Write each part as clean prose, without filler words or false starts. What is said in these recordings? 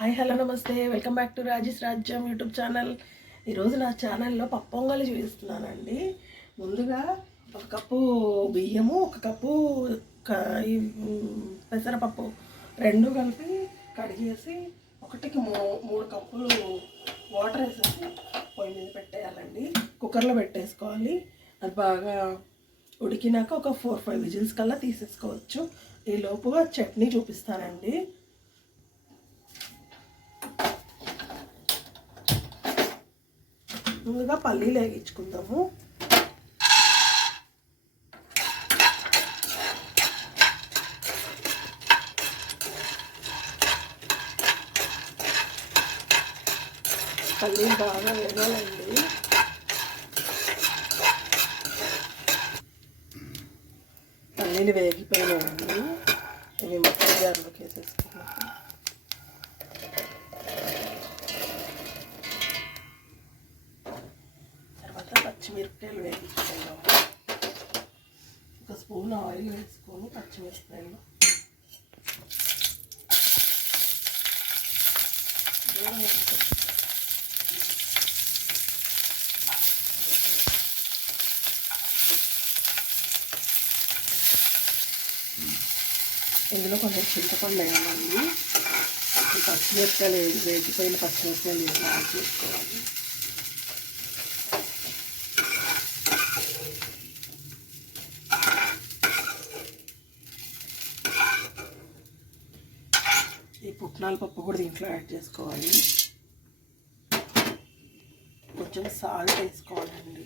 Hi hello నమస్తే, welcome back to Rajesh రాజ్యం YouTube channel. ఈరోజు నా ఛానల్లో పప్పు పొంగలి చూపిస్తున్నానండి. ముందుగా ఒక కప్పు బియ్యము, ఒక కప్పు పెసరపప్పు రెండు కలిపి కడిగేసి ఒకటికి 3 కప్పులు వాటర్ వేసేసి పొయ్యి మీద పెట్టేయాలండి. కుక్కర్లో పెట్టేసుకోవాలి. అది బాగా ఉడికినాక ఒక 4-5 విజిల్స్ కల్లా తీసేసుకోవచ్చు. ఈ లోపుగా చట్నీ చూపిస్తానండి. ముందుగా పల్లీలు వేగించుకుందాము. పల్లీలు బాగా వేగాలండి. పల్లీలు వేగిపోయినాయండి. ఇవి మొత్తం జార్లోకి వేసేసుకున్నాము. పచ్చిమిరపకాయలు వేయించుకుందాము. ఒక స్పూన్ ఆయిల్ వేసుకొని పచ్చిమిరపకాయలు ఇందులో కొంచెం చింతపండు వేయాలండి. పచ్చిమిరపకాయలు వేగిపోయిన పచ్చిమిరపకాయలు యాడ్ చేసుకోవాలి. ఈ పుట్నాల పప్పు కూడా దీంట్లో యాడ్ చేసుకోవాలి. కొంచెం సాల్ట్ వేసుకోవాలండి.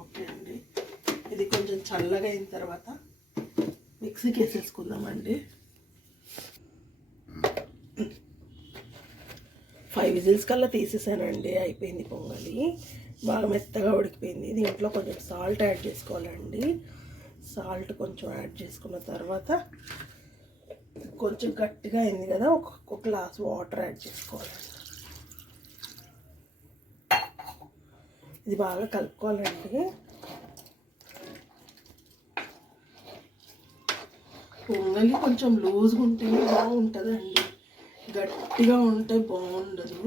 ఓకే అండి. ఇది కొంచెం చల్లగా అయిన తర్వాత మిక్సీకి వేసేసుకుందామండి. 5 విజిల్స్ కల్లా తీసేసానండి. అయిపోయింది పొంగలి, బాగా మెత్తగా ఉడికిపోయింది. దీంట్లో కొంచెం సాల్ట్ యాడ్ చేసుకోవాలండి. సాల్ట్ కొంచెం యాడ్ చేసుకున్న తర్వాత కొంచెం గట్టిగా అయింది కదా, ఒక గ్లాస్ వాటర్ యాడ్ చేసుకోవాలండి. ఇది బాగా కలుపుకోవాలండి. పొంగలి కొంచెం లూజ్గా ఉంటేనే బాగుంటుందండి. గట్టిగా ఉంటే బాగుండదు,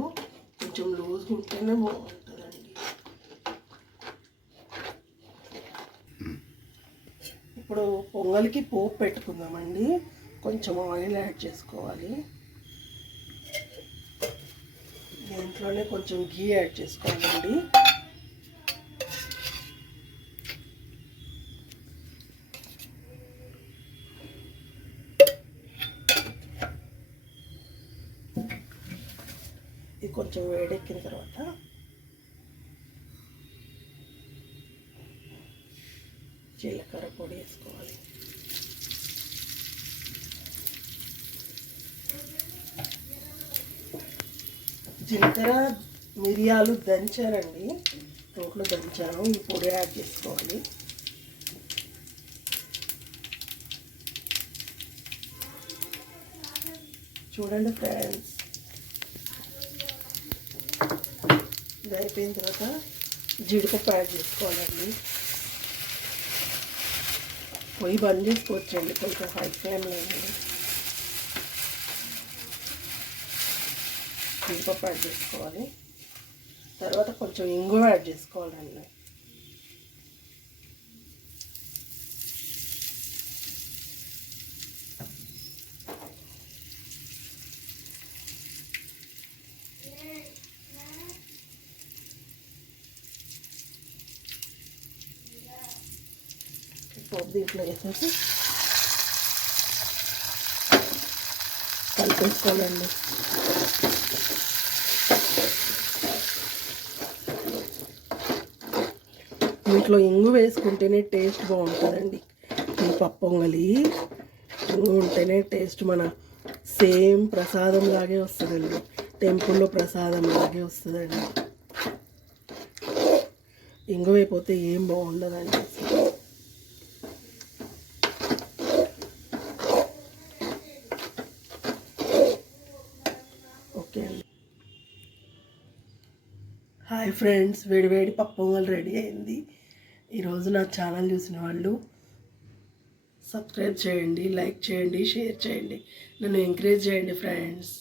కొంచెం లూజ్గా ఉంటేనే బాగుంటుందండి. ఇప్పుడు పొంగల్కి పోపు పెట్టుకుందామండి. కొంచెం ఆయిల్ యాడ్ చేసుకోవాలి. దీంట్లోనే కొంచెం గీ యాడ్ చేసుకోవాలండి. ఇది కొంచెం వేడెక్కిన తర్వాత జీలకర్ర పొడి వేసుకోవాలి. జీలకర్ర మిరియాలు దంచారండి, రోట్లో దంచాను. ఈ పొడి యాడ్ చేసుకోవాలి. చూడండి ఫ్రెండ్స్, ఇది అయిపోయిన తర్వాత జీడిపప్పు యాడ్ చేసుకోవాలండి. పొయ్యి బంద్ చేసుకోవచ్చండి, కొంచెం హై ఫ్లేమ్లో. జీడిపప్పు యాడ్ చేసుకోవాలి. తర్వాత కొంచెం ఇంగువ యాడ్ చేసుకోవాలండి. పోపు దీంట్లో వేసేసి కలిపేసుకోవాలండి. దీంట్లో ఇంగు వేసుకుంటేనే టేస్ట్ బాగుంటుందండి. ఈ పప్పు పొంగలి ఇంగు ఉంటేనే టేస్ట్ మన సేమ్ ప్రసాదం లాగే వస్తుందండి. టెంపుల్లో ప్రసాదం లాగే వస్తుందండి. ఇంగు అయిపోతే ఏం బాగుండదండి. హాయ్ ఫ్రెండ్స్, వేడివేడి పప్పు పొంగల్ రెడీ అయింది. ఈరోజు నా ఛానల్ చూసిన వాళ్ళు సబ్స్క్రైబ్ చేయండి, లైక్ చేయండి, షేర్ చేయండి, నన్ను ఎంకరేజ్ చేయండి ఫ్రెండ్స్.